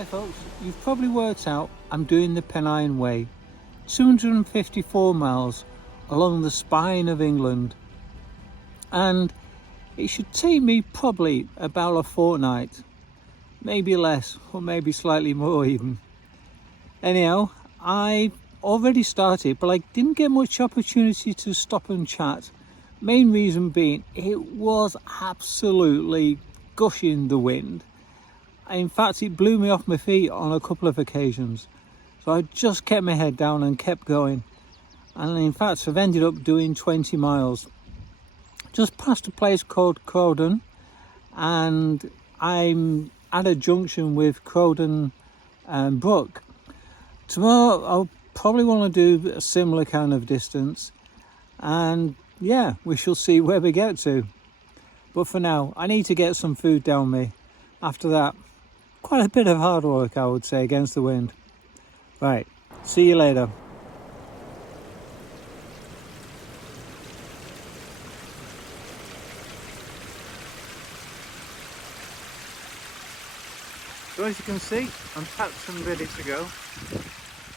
Hi folks, you've probably worked out I'm doing the Pennine Way, 254 miles along the spine of England, and it should take me probably about a fortnight, maybe less or maybe slightly more even. Anyhow, I already started, but I didn't get much opportunity to stop and chat. Main reason being it was absolutely gushing the wind. In fact, it blew me off my feet on a couple of occasions. So I just kept my head down and kept going. And in fact, I've ended up doing 20 miles. Just past a place called Crowden. And I'm at a junction with Crowden and Brook. Tomorrow, I'll probably want to do a similar kind of distance. And yeah, we shall see where we get to. But for now, I need to get some food down me. After that, quite a bit of hard work, I would say, against the wind. Right, see you later. So as you can see, I'm packed and ready to go.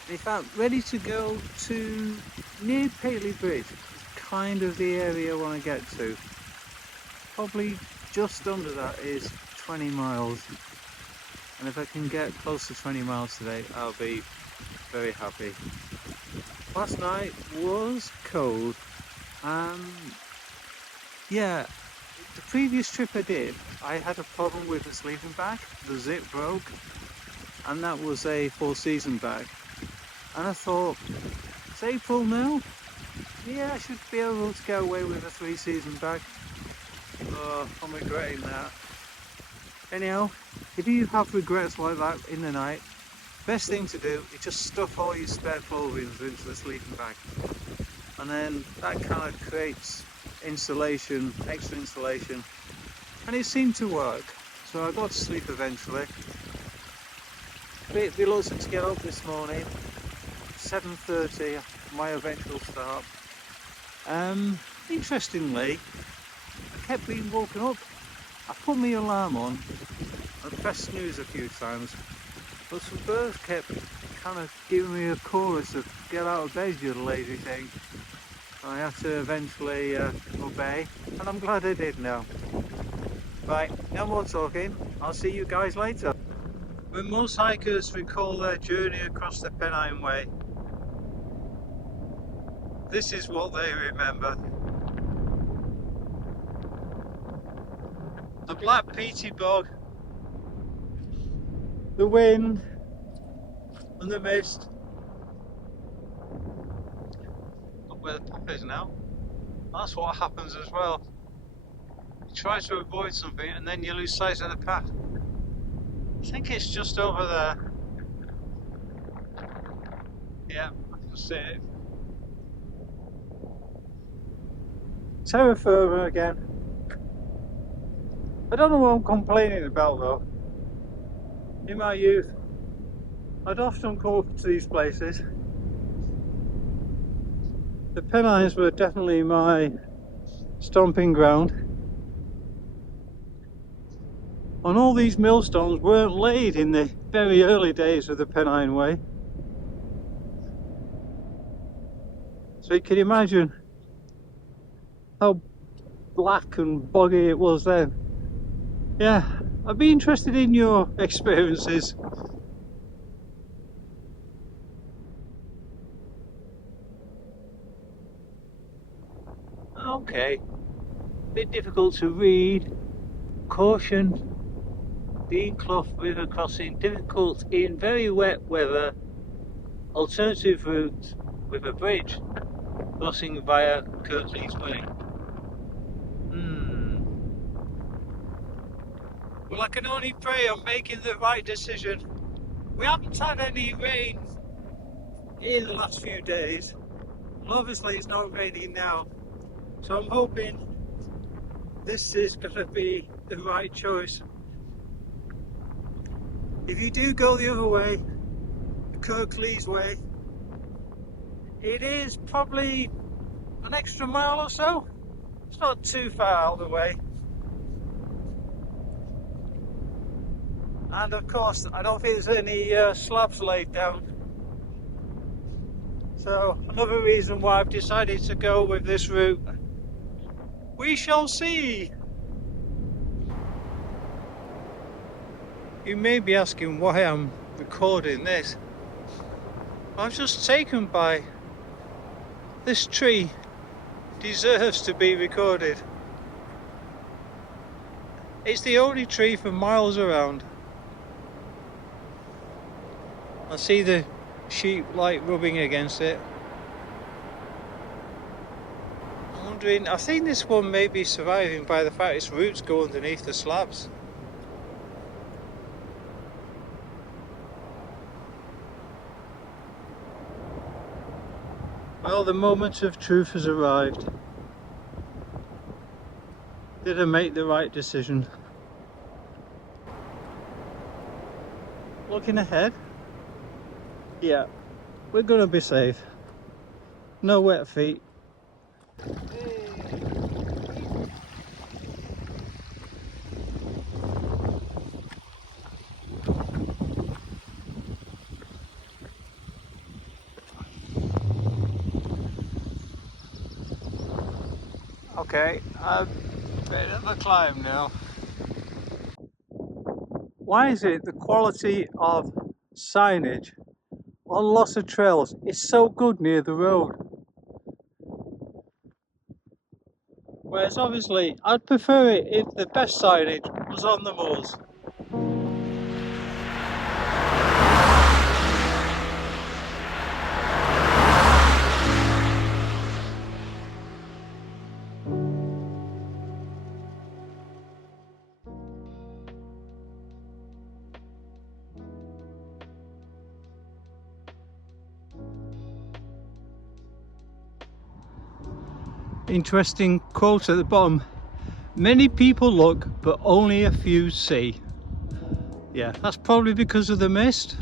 In fact, ready to go to near Peat Bridge. It's kind of the area I want to get to. Probably just under that is 20 miles. And if I can get close to 20 miles today, I'll be very happy. Last night was cold. Yeah, the previous trip I did, I had a problem with the sleeping bag. The zip broke, and that was a 4-season bag. And I thought, it's April now. Yeah, I should be able to get away with a 3-season bag. Oh, I'm regretting that. Anyhow, if you have regrets like that in the night, best thing to do is just stuff all your spare clothing into the sleeping bag, and then that kind of creates insulation, extra insulation, and it seemed to work. So I got to sleep eventually. A bit reluctant to get up this morning. 7:30, my eventual start. Interestingly, I kept being woken up. I put my alarm on and pressed snooze a few times, but some birds kept kind of giving me a chorus of "get out of bed, you lazy thing." I had to eventually obey, and I'm glad I did now. Right, no more talking. I'll see you guys later. When most hikers recall their journey across the Pennine Way, this is what they remember. The black peaty bog, the wind and the mist. Look where the path is now. That's what happens as well. You try to avoid something and then you lose sight of the path. I think it's just over there. Yeah, I can see it. Terra firma again. I don't know what I'm complaining about though. In my youth, I'd often go up to these places. The Pennines were definitely my stomping ground. And all these millstones weren't laid in the very early days of the Pennine Way. So you can imagine how black and boggy it was then. Yeah, I'd be interested in your experiences. Okay, bit difficult to read. Caution, the Clough river crossing difficult in very wet weather. Alternative route with a bridge crossing via Kirkley's Way. Well, I can only pray I'm making the right decision. We haven't had any rain in the last few days. Obviously it's not raining now. So I'm hoping this is going to be the right choice. If you do go the other way, Kirkley's Way, it is probably an extra mile or so. It's not too far out of the way. And of course, I don't think there's any slabs laid down. So another reason why I've decided to go with this route. We shall see. You may be asking why I'm recording this. I was just taken by this tree deserves to be recorded. It's the only tree for miles around. I see the sheep like rubbing against it. I'm wondering, I think this one may be surviving by the fact its roots go underneath the slabs. Well, the moment of truth has arrived. Did I make the right decision? Looking ahead, yeah, we're gonna be safe. No wet feet. Okay, a bit of a climb now. Why is it the quality of signage on lots of trails is so good near the road? Whereas obviously I'd prefer it if the best signage was on the moors. Interesting quote at the bottom. Many people look, but only a few see. Yeah, that's probably because of the mist.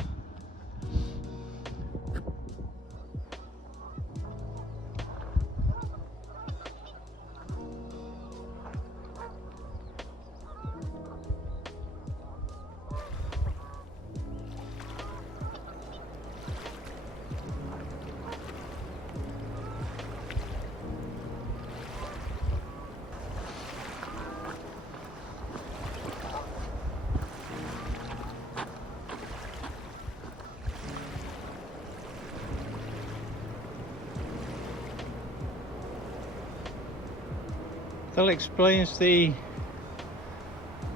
That explains the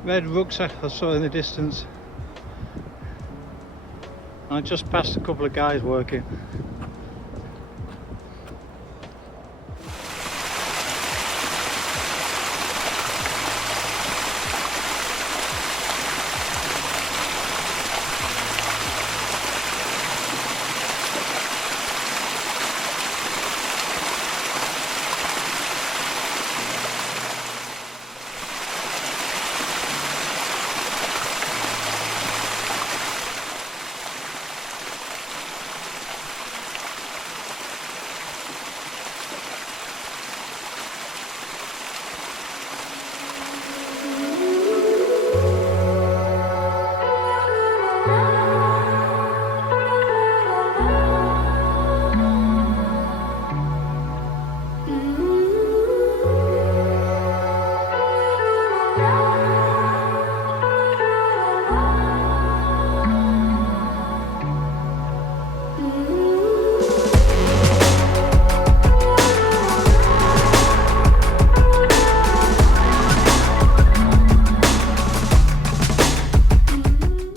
red rucksack I saw in the distance. I just passed a couple of guys working.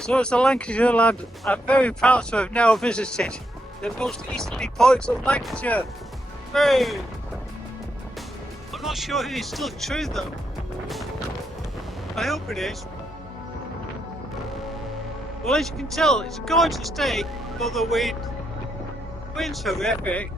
So as a Lancashire lad, I'm very proud to have now visited the most easterly points of Lancashire. Hey! I'm not sure if it's still true though. I hope it is. Well, as you can tell, it's a gorgeous day, but the wind's horrific.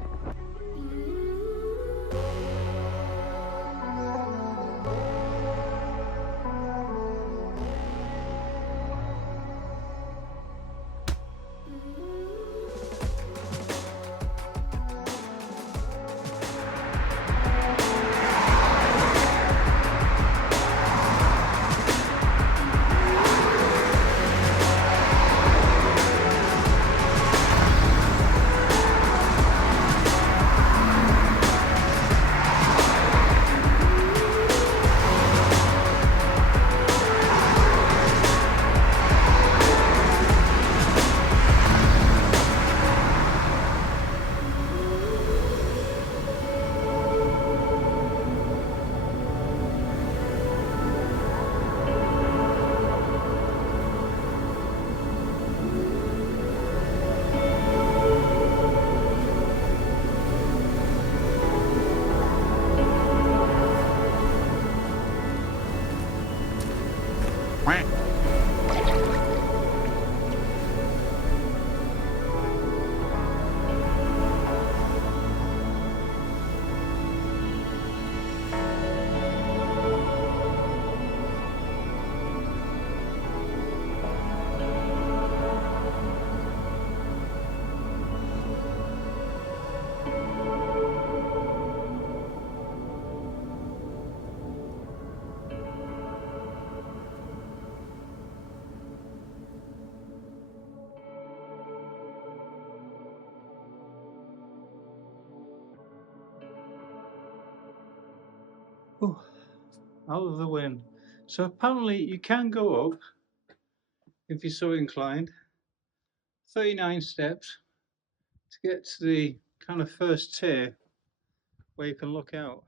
Oh, out of the wind. So apparently you can go up if you're so inclined. 39 steps to get to the kind of first tier where you can look out.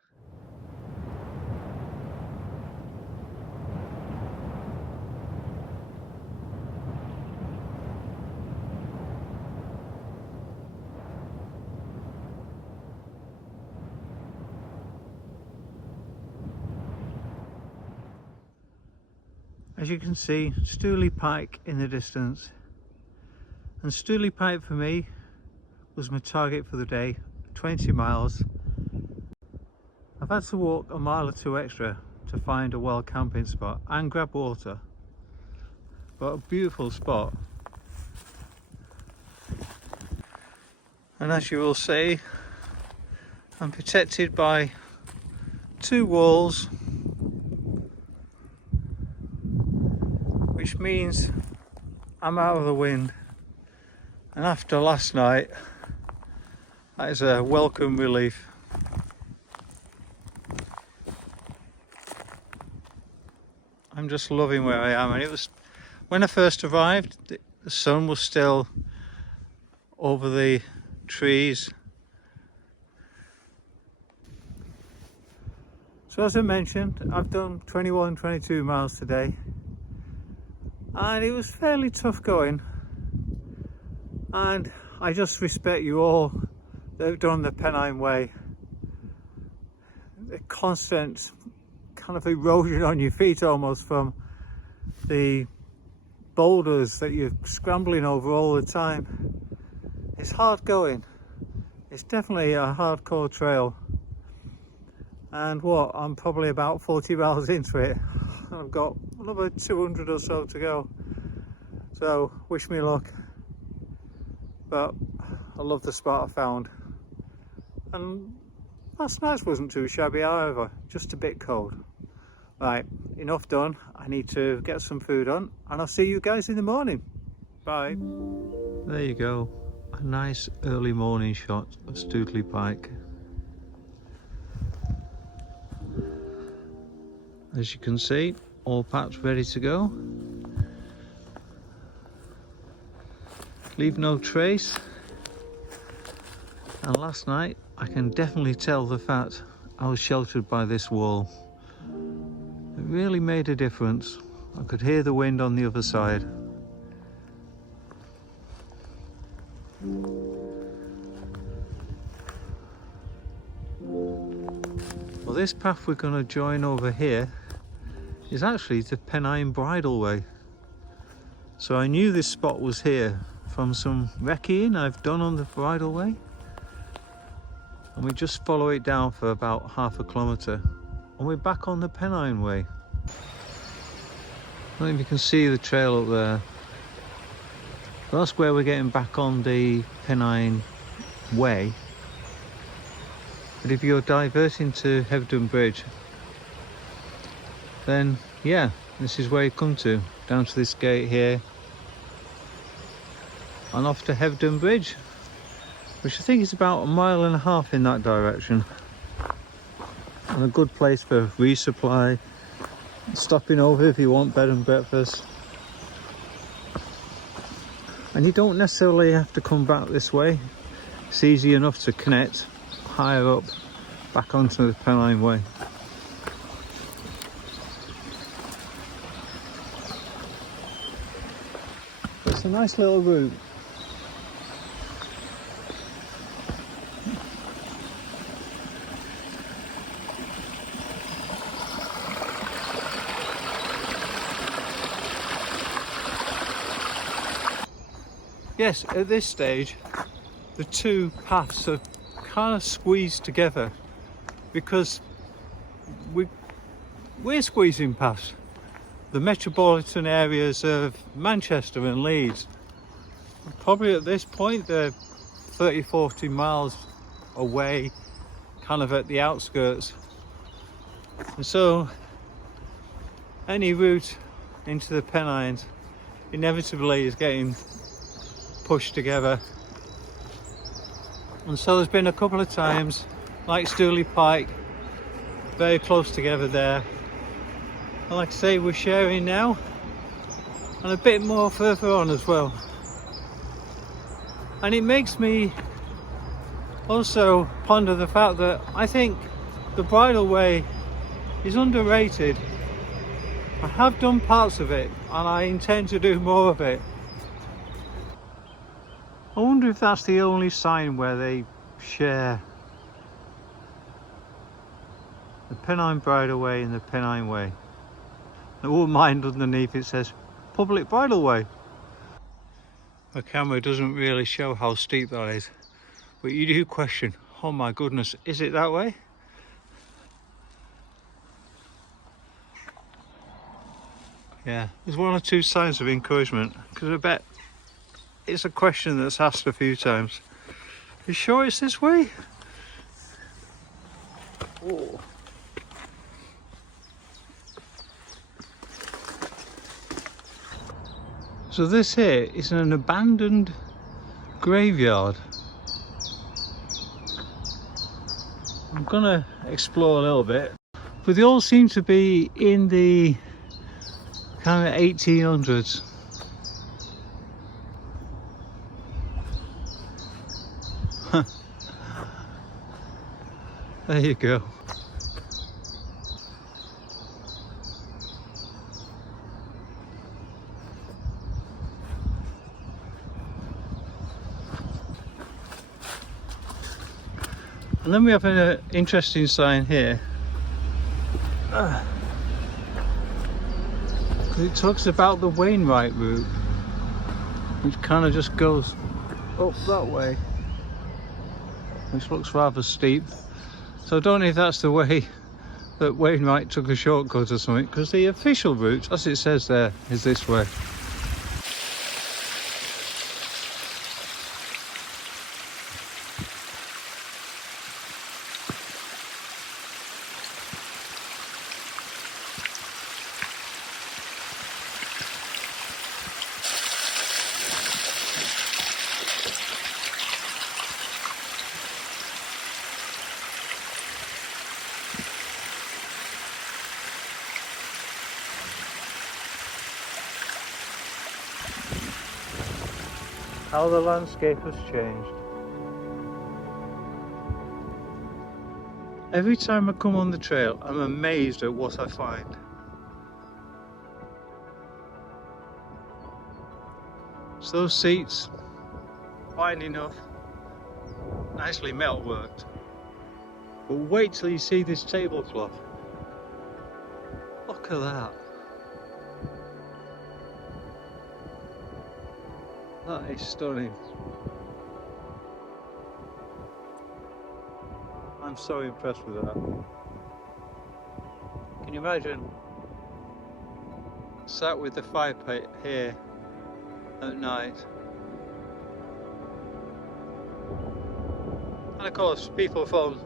As you can see, Stoodley Pike in the distance, and Stoodley Pike for me was my target for the day, 20 miles. I've had to walk a mile or two extra to find a well camping spot and grab water, but a beautiful spot. And as you will see, I'm protected by two walls, which means I'm out of the wind, and after last night that is a welcome relief. I'm just loving where I am, and it was when I first arrived the sun was still over the trees. So as I mentioned, I've done 22 miles today, and it was fairly tough going, and I just respect you all that have done the Pennine Way. The constant kind of erosion on your feet almost from the boulders that you're scrambling over all the time. It's hard going. It's definitely a hardcore trail, and I'm probably about 40 miles into it. I've got another 200 or so to go, so wish me luck. But I love the spot I found, and last night wasn't too shabby either, just a bit cold. Right, enough done. I need to get some food on, and I'll see you guys in the morning. Bye. There you go, a nice early morning shot of Stoodley Pike. As you can see, all packed ready to go. Leave no trace. And last night I can definitely tell the fact I was sheltered by this wall. It really made a difference. I could hear the wind on the other side. Well, this path we're going to join over here is actually the Pennine Bridleway. So I knew this spot was here from some recceing I've done on the Bridleway, and we just follow it down for about half a kilometre and we're back on the Pennine Way. I don't know if you can see the trail up there. That's where we're getting back on the Pennine Way. But if you're diverting to Hebden Bridge, then yeah, this is where you come to, down to this gate here and off to Hebden Bridge, which I think is about 1.5 miles in that direction, and a good place for resupply, stopping over if you want bed and breakfast. And you don't necessarily have to come back this way. It's easy enough to connect higher up back onto the Pennine Way. It's a nice little route. Yes, at this stage the two paths are kind of squeezed together because we're squeezing past the metropolitan areas of Manchester and Leeds. Probably at this point they're 30-40 miles away, kind of at the outskirts, and so any route into the Pennines inevitably is getting pushed together. And so there's been a couple of times, like Stoodley Pike, very close together there. And like I say, we're sharing now, and a bit more further on as well. And it makes me also ponder the fact that I think the Bridleway is underrated. I have done parts of it and I intend to do more of it. I wonder if that's the only sign where they share the Pennine Bridleway and the Pennine Way. I wouldn't mind underneath it says Public Bridleway. The camera doesn't really show how steep that is, but you do question, oh my goodness, is it that way? Yeah, there's one or two signs of encouragement, because I bet it's a question that's asked a few times. You sure it's this way? Oh. So this here is an abandoned graveyard. I'm gonna explore a little bit, but they all seem to be in the kind of 1800s. There you go. And then we have an interesting sign here. It talks about the Wainwright route, which kind of just goes up that way, which looks rather steep. So I don't know if that's the way that Wainwright took a shortcut or something, because the official route, as it says there, is this way. How the landscape has changed. Every time I come on the trail, I'm amazed at what I find. So those seats, fine enough, nicely metal worked. But wait till you see this tablecloth. Look at that. That is stunning. I'm so impressed with that. Can you imagine? Sat with the fire pit here at night. And of course people from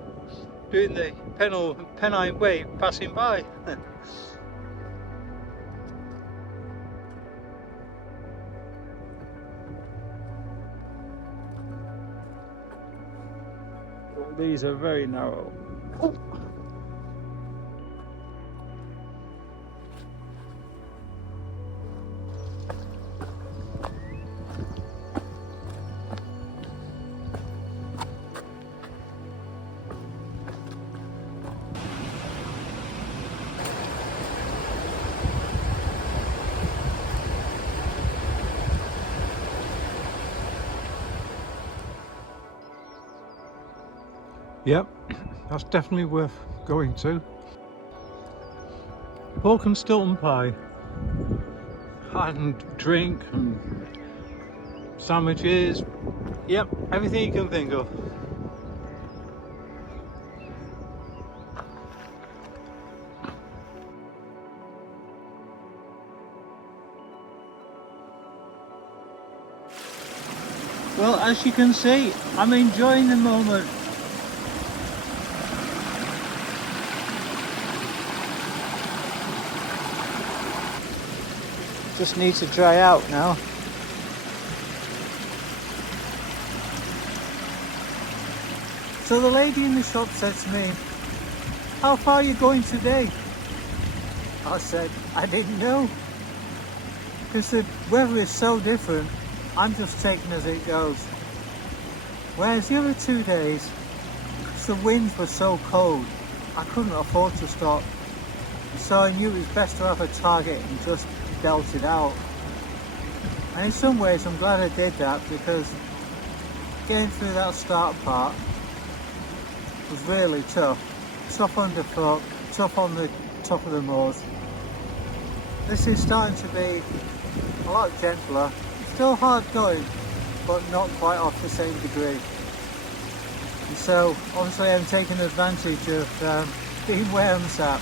doing the Pennine Way passing by. These are very narrow. Oh. Yep, that's definitely worth going to. Pork and Stilton pie, and drink and sandwiches. Yep, everything you can think of. Well, as you can see, I'm enjoying the moment. Just needs to dry out now. So the lady in the shop said to me, how far are you going today? I said, I didn't know. Because the weather is so different, I'm just taking as it goes. Whereas the other 2 days, because the winds were so cold, I couldn't afford to stop. So I knew it was best to have a target and just belt it out. And in some ways I'm glad I did that, because getting through that start part was really tough. Tough underfoot, tough on the top of the moors. This is starting to be a lot gentler. Still hard going, but not quite off the same degree. And so obviously I'm taking advantage of being where I'm sat.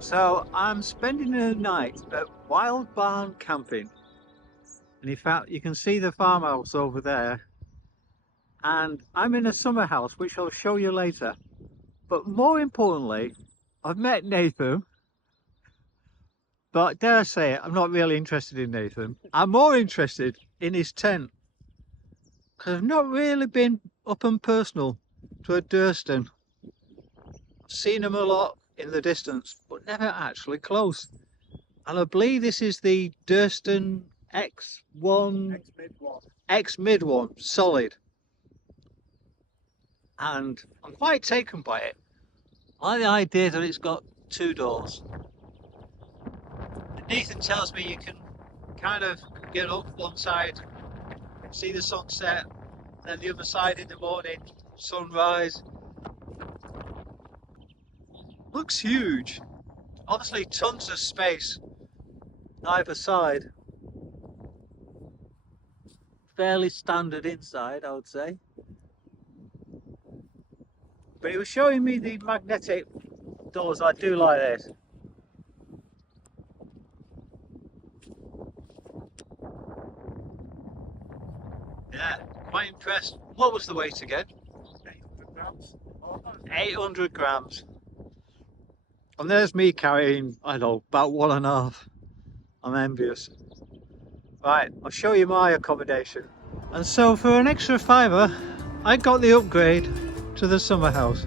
So I'm spending the night at Wild Barn Camping, and in fact you can see the farmhouse over there, and I'm in a summer house which I'll show you later. But more importantly, I've met Nathan, but dare I say it, I'm not really interested in Nathan. I'm more interested in his tent, because I've not really been up and personal to a Durston. Seen him a lot in the distance, but never actually close. And I believe this is the Durston X1, X-Mid one, solid. And I'm quite taken by it. I like the idea that it's got 2 doors. And Nathan tells me you can kind of get up one side, see the sunset, and then the other side in the morning, sunrise. Looks huge. Obviously tons of space either side. Fairly standard inside, I would say. But he was showing me the magnetic doors. I do like this. Yeah, quite impressed. What was the weight again? 800 grams. 800 grams. And there's me carrying, I don't know, about 1.5. I'm envious. Right, I'll show you my accommodation. And so for an extra £5, I got the upgrade to the summer house.